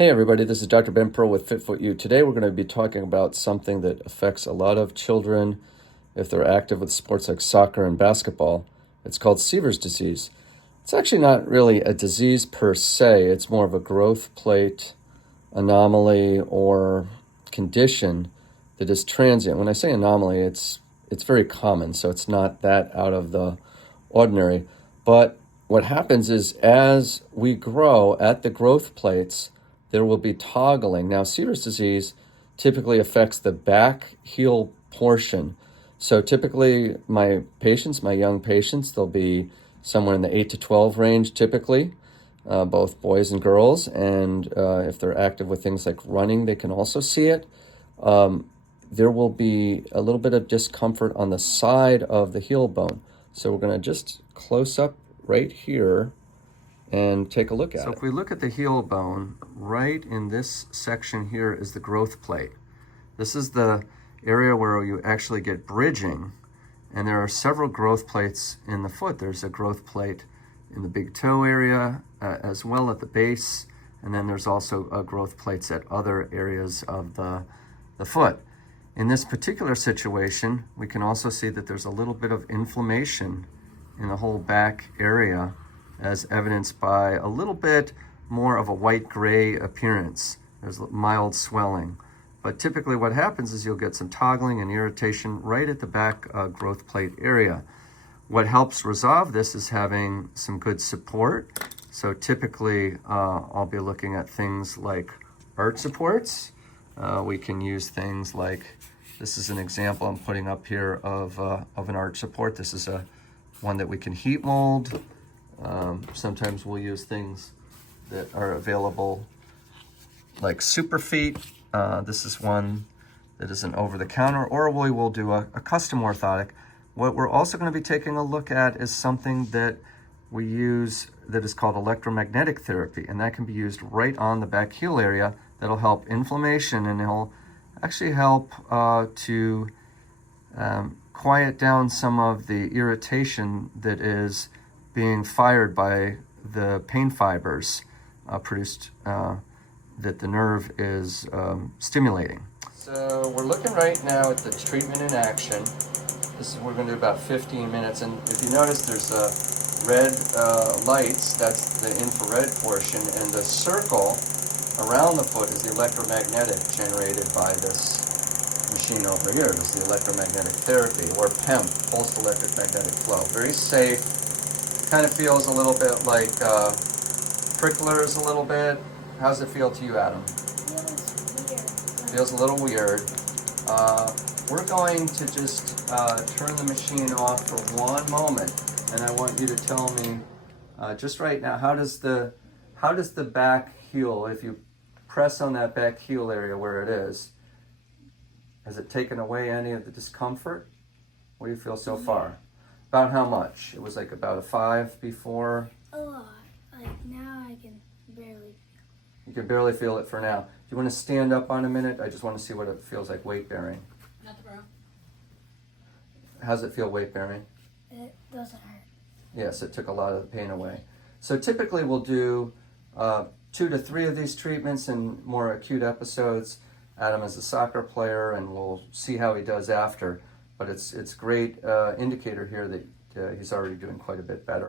Hey everybody, this is Dr. Ben Pearl with Fit4U. Today we're going to be talking about something that affects a lot of children if they're active with sports like soccer and basketball. It's called Sever's disease. It's actually not really a disease per se. It's more of a growth plate anomaly or condition that is transient. When I say anomaly, it's very common, so it's not that out of the ordinary. But what happens is as we grow at the growth plates, there will be toggling. Now, Sever's disease typically affects the back heel portion. So typically my young patients, they'll be somewhere in the 8 to 12 range typically, both boys and girls. And if they're active with things like running, they can also see it. There will be a little bit of discomfort on the side of the heel bone. So we're going to just close up right here and take a look at it. So if we look at the heel bone, right in this section here is the growth plate. This is the area where you actually get bridging, and there are several growth plates in the foot. There's a growth plate in the big toe area as well at the base, and then there's also growth plates at other areas of the foot. In this particular situation, we can also see that there's a little bit of inflammation in the whole back area, as evidenced by a little bit more of a white-gray appearance. There's mild swelling. But typically what happens is you'll get some toggling and irritation right at the back growth plate area. What helps resolve this is having some good support. So typically I'll be looking at things like arch supports. We can use things like, this is an example I'm putting up here of an arch support. This is one that we can heat mold. Sometimes we'll use things that are available like Superfeet. This is one that is an over-the-counter, or we will do a custom orthotic. What we're also going to be taking a look at is something that we use that is called electromagnetic therapy, and that can be used right on the back heel area. That'll help inflammation, and it'll actually help to quiet down some of the irritation that is being fired by the pain fibers produced that the nerve is stimulating. So we're looking right now at the treatment in action. We're going to do about 15 minutes, and if you notice there's red lights, that's the infrared portion, and the circle around the foot is the electromagnetic generated by this machine over here. This is the electromagnetic therapy, or Pemf, pulsed electric magnetic flow. Very safe. Kind of feels a little bit like pricklers a little bit. How's it feel to you, Adam? Feels a little weird. We're going to just turn the machine off for one moment, and I want you to tell me just right now, how does the back heel, if you press on that back heel area where it is, has it taken away any of the discomfort? What do you feel so far? About how much? It was like about a 5 before? A lot. Like now I can barely feel. You can barely feel it for now. Do you want to stand up on a minute? I just want to see what it feels like weight bearing. Not the bro. How's it feel weight bearing? It doesn't hurt. Yes, it took a lot of the pain away. So typically we'll do 2 to 3 of these treatments in more acute episodes. Adam is a soccer player, and we'll see how he does after. But it's a great indicator here that he's already doing quite a bit better.